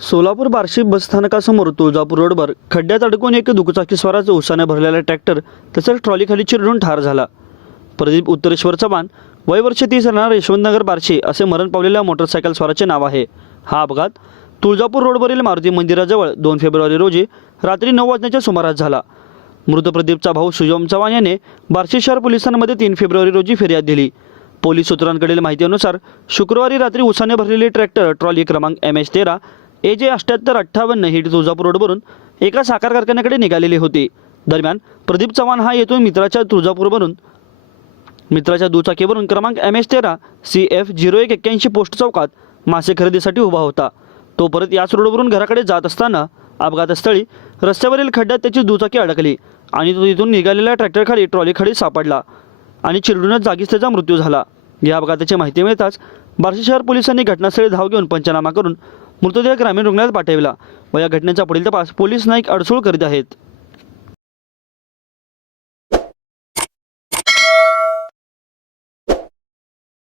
सोलापूर बार्शी बसस्थानकासमोर तुळजापूर रोडवर खड्ड्यात अडकून एक दुचाकीस्वाराचं उसाने भरलेला ट्रॅक्टर तसंच ट्रॉलीखाली चिरडून ठार झाला. प्रदीप उत्तरेश्वर चव्हाण वय वर्ष तीस राहणार यशवंतनगर बार्शी असे मरण पावलेल्या मोटरसायकल स्वाराचे नाव आहे. हा अपघात तुळजापूर रोडवरील मारुती मंदिराजवळ दोन फेब्रुवारी रोजी रात्री नऊ वाजण्याच्या सुमारास झाला. मृत प्रदीपचा भाऊ सुजोम चव्हाण याने बार्शी शहर पोलिसांमध्ये तीन फेब्रुवारी रोजी फिर्याद दिली. पोलीस सूत्रांकडील माहितीनुसार शुक्रवारी रात्री उसाने भरलेली ट्रॅक्टर ट्रॉली क्रमांक एम एच तेरा ए जे अठ्ठ्याहत्तर अठ्ठावन्न ही तुळजापूर रोडवरून एका साखर कारखान्याकडे निघालेली होती. दरम्यान प्रदीप चव्हाण हा येथून मित्राच्या तुळजापूरवरून. मित्राच्या दुचाकीवरून क्रमांक एम एच तेरा सी एफ झिरो एक एक्क्याऐंशी पोस्ट चौकात मासे खरेदीसाठी उभा होता. तो परत याच रोडवरून घराकडे जात असताना अपघातस्थळी रस्त्यावरील खड्ड्यात त्याची दुचाकी अडकली आणि तो तिथून निघालेल्या ट्रॅक्टरखाली ट्रॉलीखाली सापडला आणि चिरडूनच जागीच त्याचा मृत्यू झाला. या अपघाताची माहिती मिळताच बार्शी शहर पोलिसांनी घटनास्थळी धाव घेऊन पंचनामा करून मृतदेह ग्रामीण रुग्णालयात पाठविला. व या घटनेचा पुढील तपास पोलीस नाईक अडसूळ करीत आहेत.